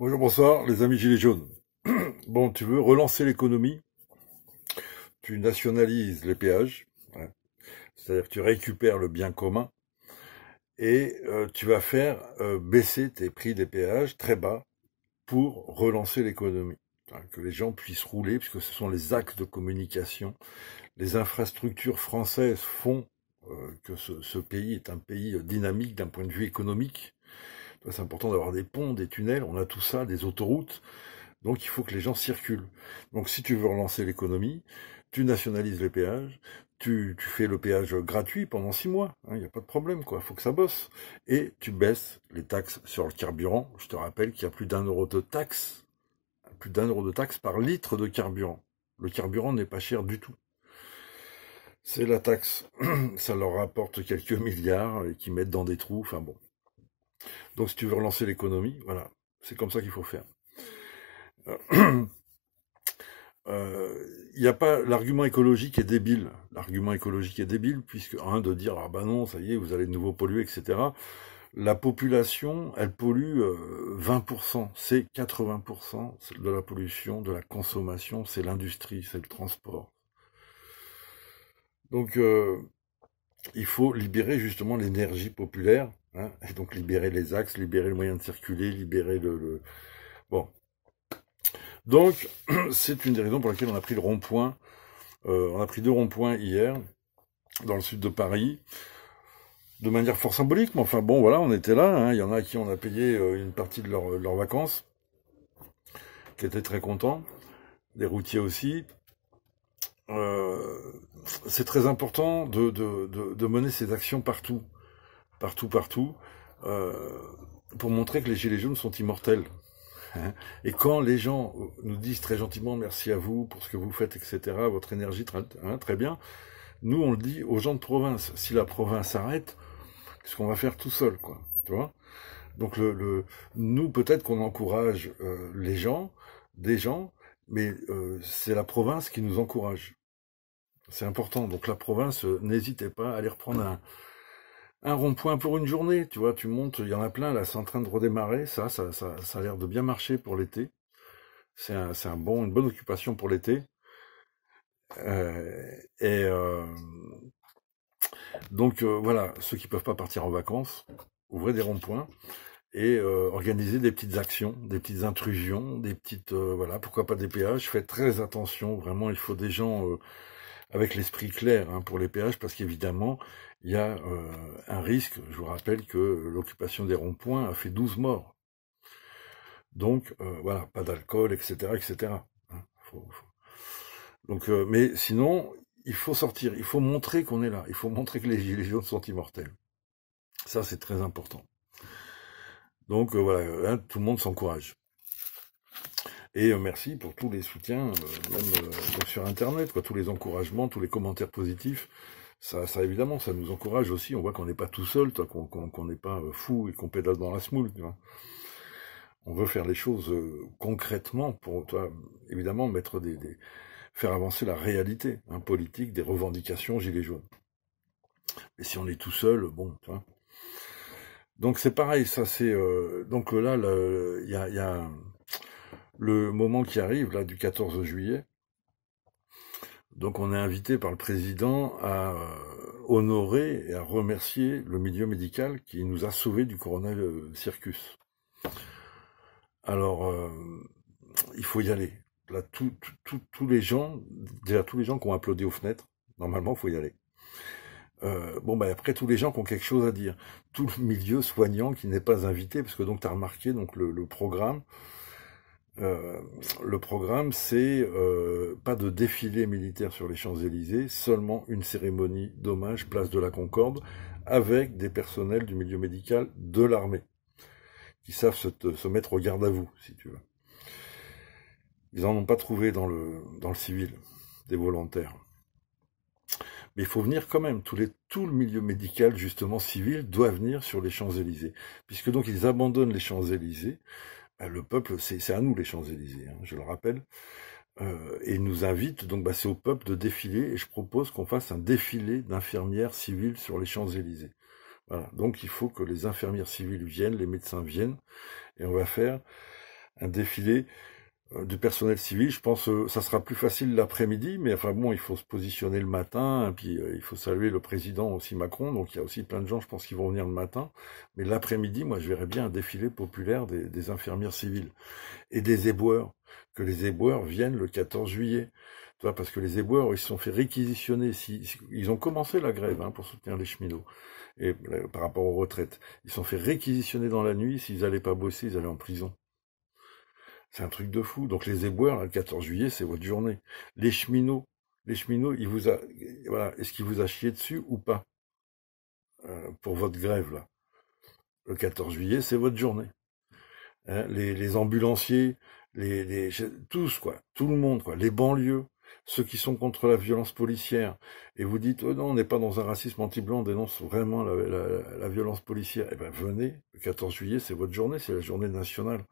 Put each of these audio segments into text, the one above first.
Bonjour, bonsoir, les amis Gilets jaunes. Bon, tu veux relancer l'économie, tu nationalises les péages, ouais. C'est-à-dire que tu récupères le bien commun et tu vas faire baisser tes prix des péages très bas pour relancer l'économie. Enfin, que les gens puissent rouler, puisque ce sont les axes de communication. Les infrastructures françaises font que ce pays est un pays dynamique d'un point de vue économique. C'est important d'avoir des ponts, des tunnels, on a tout ça, des autoroutes. Donc il faut que les gens circulent. Donc si tu veux relancer l'économie, tu nationalises les péages, tu fais le péage gratuit pendant 6 mois, il n'y a pas de problème, quoi. Il faut que ça bosse. Et tu baisses les taxes sur le carburant. Je te rappelle qu'il y a plus d'un euro de taxe par litre de carburant. Le carburant n'est pas cher du tout. C'est la taxe. Ça leur rapporte quelques milliards et qu'ils mettent dans des trous. Enfin bon. Donc si tu veux relancer l'économie, voilà, c'est comme ça qu'il faut faire. Il n'y a pas l'argument écologique est débile. L'argument écologique est débile puisque de dire ah ben non ça y est vous allez de nouveau polluer etc. La population elle pollue 20%, c'est 80% de la pollution, de la consommation, c'est l'industrie, c'est le transport. Donc il faut libérer justement l'énergie populaire, et donc libérer les axes, libérer le moyen de circuler, libérer bon. Donc c'est une des raisons pour lesquelles on a pris le rond-point. On a pris 2 ronds-points hier, dans le sud de Paris, de manière fort symbolique, mais enfin bon, voilà, on était là. Il y en a à qui on a payé une partie de leurs vacances, qui étaient très contents, des routiers aussi. Euh, c'est très important de mener ces actions partout, partout, euh, pour montrer que les Gilets jaunes sont immortels. Et quand les gens nous disent très gentiment merci à vous pour ce que vous faites, etc., votre énergie, très bien, nous on le dit aux gens de province. Si la province arrête, qu'est-ce qu'on va faire tout seul, quoi, tu vois. Donc nous peut-être qu'on encourage des gens, mais c'est la province qui nous encourage. C'est important. Donc la province, n'hésitez pas à aller reprendre un rond-point pour une journée, tu vois, tu montes, il y en a plein là, c'est en train de redémarrer, ça a l'air de bien marcher pour l'été. Une bonne occupation pour l'été. Et donc voilà, ceux qui peuvent pas partir en vacances, ouvrez des ronds-points et organiser des petites actions, des petites intrusions, des petites voilà, pourquoi pas des péages. Faites très attention, vraiment, il faut des gens avec l'esprit clair pour les péages, parce qu'évidemment, il y a un risque. Je vous rappelle que l'occupation des ronds-points a fait 12 morts. Donc voilà, pas d'alcool, etc., etc. Donc, mais sinon, il faut sortir, il faut montrer qu'on est là, il faut montrer que les gilets jaunes sont immortels. Ça, c'est très important. Donc voilà, tout le monde s'encourage. Et merci pour tous les soutiens, même sur Internet, quoi, tous les encouragements, tous les commentaires positifs. Ça évidemment, ça nous encourage aussi. On voit qu'on n'est pas tout seul, qu'on n'est pas fou et qu'on pédale dans la semoule. Tu vois. On veut faire les choses concrètement pour, toi, évidemment, faire avancer la réalité politique des revendications gilets jaunes. Et si on est tout seul, bon, tu vois. Donc c'est pareil, ça c'est donc là il y a le moment qui arrive là du 14 juillet. Donc on est invité par le président à honorer et à remercier le milieu médical qui nous a sauvés du Corona Circus. Alors il faut y aller. Là tous les gens, déjà tous les gens qui ont applaudi aux fenêtres, normalement il faut y aller. Après tous les gens qui ont quelque chose à dire, tout le milieu soignant qui n'est pas invité, parce que donc tu as remarqué donc le programme. Le programme, c'est pas de défilé militaire sur les Champs-Élysées, seulement une cérémonie d'hommage place de la Concorde avec des personnels du milieu médical de l'armée qui savent se mettre au garde à vous, si tu veux. Ils n'en ont pas trouvé dans le civil, des volontaires. Mais il faut venir quand même. Tout le milieu médical, justement civil, doit venir sur les Champs-Élysées. Puisque donc ils abandonnent les Champs-Élysées. Le peuple, c'est à nous les Champs-Élysées, je le rappelle. Et il nous invite, donc c'est au peuple de défiler. Et je propose qu'on fasse un défilé d'infirmières civiles sur les Champs-Élysées. Voilà. Donc il faut que les infirmières civiles viennent, les médecins viennent. Et on va faire un défilé du personnel civil. Je pense que ça sera plus facile l'après-midi, mais enfin bon, il faut se positionner le matin, et puis il faut saluer le président aussi Macron, donc il y a aussi plein de gens, je pense, qui vont venir le matin. Mais l'après-midi, moi, je verrais bien un défilé populaire des infirmières civiles et des éboueurs, que les éboueurs viennent le 14 juillet. Tu vois, parce que les éboueurs, ils se sont fait réquisitionner. Ils ont commencé la grève pour soutenir les cheminots et par rapport aux retraites. Ils se sont fait réquisitionner dans la nuit. S'ils n'allaient pas bosser, ils allaient en prison. C'est un truc de fou. Donc les éboueurs, le 14 juillet, c'est votre journée. Les cheminots, voilà, est-ce qu'il vous a chié dessus ou pas pour votre grève là? Le 14 juillet, c'est votre journée. Hein, les ambulanciers, tous quoi, tout le monde quoi, les banlieues, ceux qui sont contre la violence policière. Et vous dites, oh non, on n'est pas dans un racisme anti-blanc, on dénonce vraiment la violence policière. Eh ben venez, le 14 juillet, c'est votre journée, c'est la journée nationale.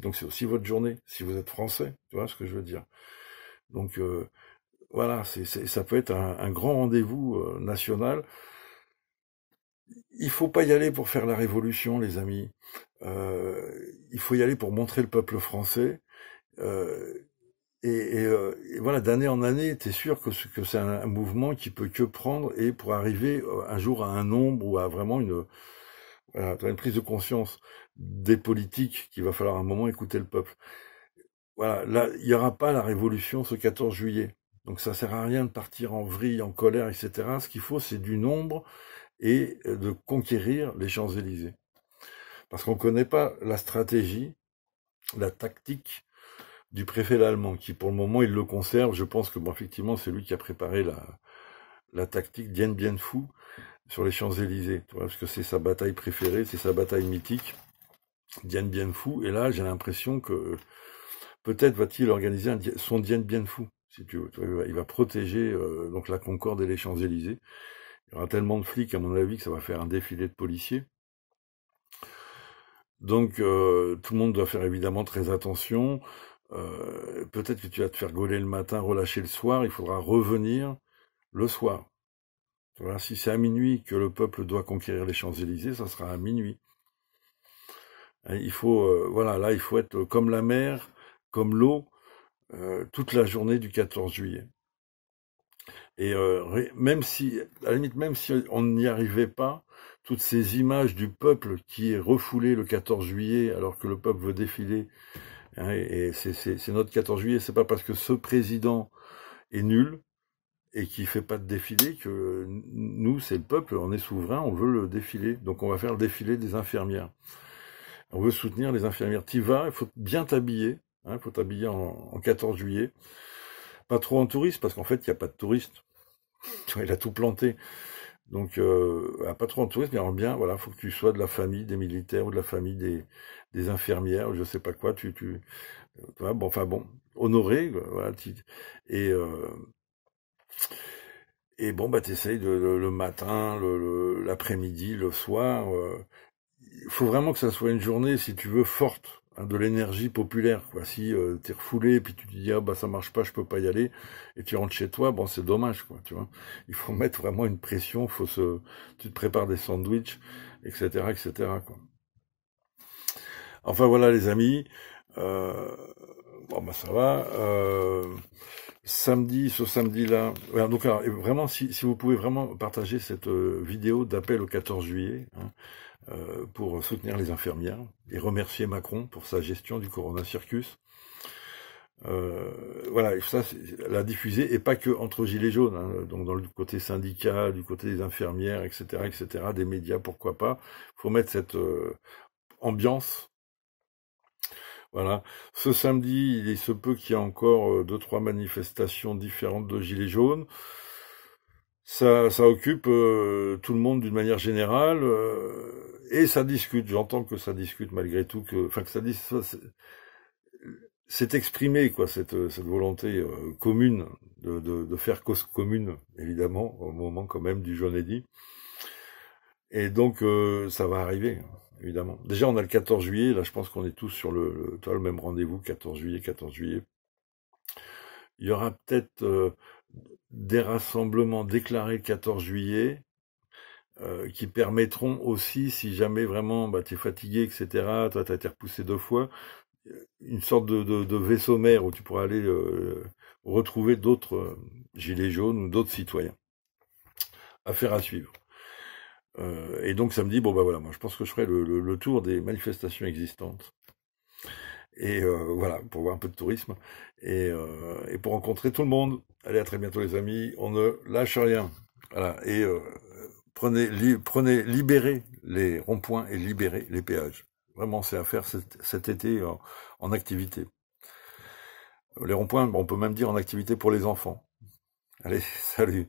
Donc c'est aussi votre journée, si vous êtes français, tu vois ce que je veux dire. Donc voilà, ça peut être un grand rendez-vous national. Il faut pas y aller pour faire la révolution, les amis. Il faut y aller pour montrer le peuple français. Euh, et voilà, d'année en année, tu es sûr que c'est un mouvement qui peut que prendre et pour arriver un jour à un nombre ou à vraiment voilà, une prise de conscience des politiques qu'il va falloir à un moment écouter le peuple. Voilà, là, il n'y aura pas la révolution ce 14 juillet. Donc ça sert à rien de partir en vrille, en colère, etc. Ce qu'il faut, c'est du nombre et de conquérir les Champs-Élysées. Parce qu'on ne connaît pas la stratégie, la tactique du préfet allemand, qui pour le moment, il le conserve. Je pense que, bon, effectivement, c'est lui qui a préparé la tactique Dien Bien Phu sur les Champs-Élysées, parce que c'est sa bataille préférée, c'est sa bataille mythique, Dien Bien Phu. Et là, j'ai l'impression que peut-être va-t-il organiser son Dien Bien Phu, si tu veux. Il va protéger donc la Concorde et les Champs-Élysées. Il y aura tellement de flics, à mon avis, que ça va faire un défilé de policiers. Donc, tout le monde doit faire évidemment très attention. Peut-être que tu vas te faire gauler le matin, relâcher le soir. Il faudra revenir le soir. Voilà, si c'est à minuit que le peuple doit conquérir les Champs-Élysées, ça sera à minuit. Il faut, voilà, là, il faut être comme la mer, comme l'eau, toute la journée du 14 juillet. Et même si, à la limite, même si on n'y arrivait pas, toutes ces images du peuple qui est refoulé le 14 juillet alors que le peuple veut défiler, et c'est notre 14 juillet, c'est pas parce que ce président est nul et qui fait pas de défilé que nous, c'est le peuple, on est souverain, on veut le défilé. Donc on va faire le défilé des infirmières. On veut soutenir les infirmières. T'y vas, il faut bien t'habiller, il faut t'habiller en 14 juillet. Pas trop en touriste, parce qu'en fait, il n'y a pas de touristes. Il a tout planté. Donc, pas trop en touriste, mais bien, voilà, faut que tu sois de la famille des militaires ou de la famille des infirmières, je sais pas quoi, bon, enfin bon, honoré, voilà, et, et bon, bah, t'essayes le matin, l'après-midi, le soir, il faut vraiment que ça soit une journée, si tu veux, forte, de l'énergie populaire, quoi. Si t'es refoulé, et puis tu te dis, ah bah ça marche pas, je peux pas y aller, et tu rentres chez toi, bon c'est dommage, quoi, tu vois. Il faut mettre vraiment une pression, tu te prépares des sandwichs, etc., etc., quoi. Enfin voilà les amis, bon bah ça va, ce samedi-là, voilà, donc alors, vraiment, si vous pouvez vraiment partager cette vidéo d'appel au 14 juillet, pour soutenir les infirmières et remercier Macron pour sa gestion du Corona Circus. Voilà, ça, la diffuser, et pas que entre gilets jaunes, donc dans le côté syndicat, du côté des infirmières, etc., des médias, pourquoi pas. Il faut mettre cette ambiance. Voilà. Ce samedi, il se peut qu'il y ait encore 2-3 manifestations différentes de gilets jaunes. Ça occupe tout le monde d'une manière générale, et ça discute. J'entends que ça discute malgré tout, que ça c'est exprimé, quoi, cette volonté commune de faire cause commune, évidemment, au moment quand même du Jeune Eddy. Et donc ça va arriver, évidemment. Déjà on a le 14 juillet, là je pense qu'on est tous sur le même rendez-vous, 14 juillet, 14 juillet. Il y aura peut-être des rassemblements déclarés le 14 juillet, qui permettront aussi, si jamais vraiment tu es fatigué, etc., toi tu as été repoussé 2 fois, une sorte de vaisseau mère où tu pourras aller retrouver d'autres gilets jaunes ou d'autres citoyens. Affaire à suivre. Et donc samedi, bon bah voilà, moi je pense que je ferai le tour des manifestations existantes. Et voilà, pour voir un peu de tourisme. Et pour rencontrer tout le monde. Allez, à très bientôt les amis. On ne lâche rien. Voilà. Et libérez les ronds-points et libérez les péages. Vraiment, c'est à faire cet été en activité. Les ronds-points, on peut même dire en activité pour les enfants. Allez, salut.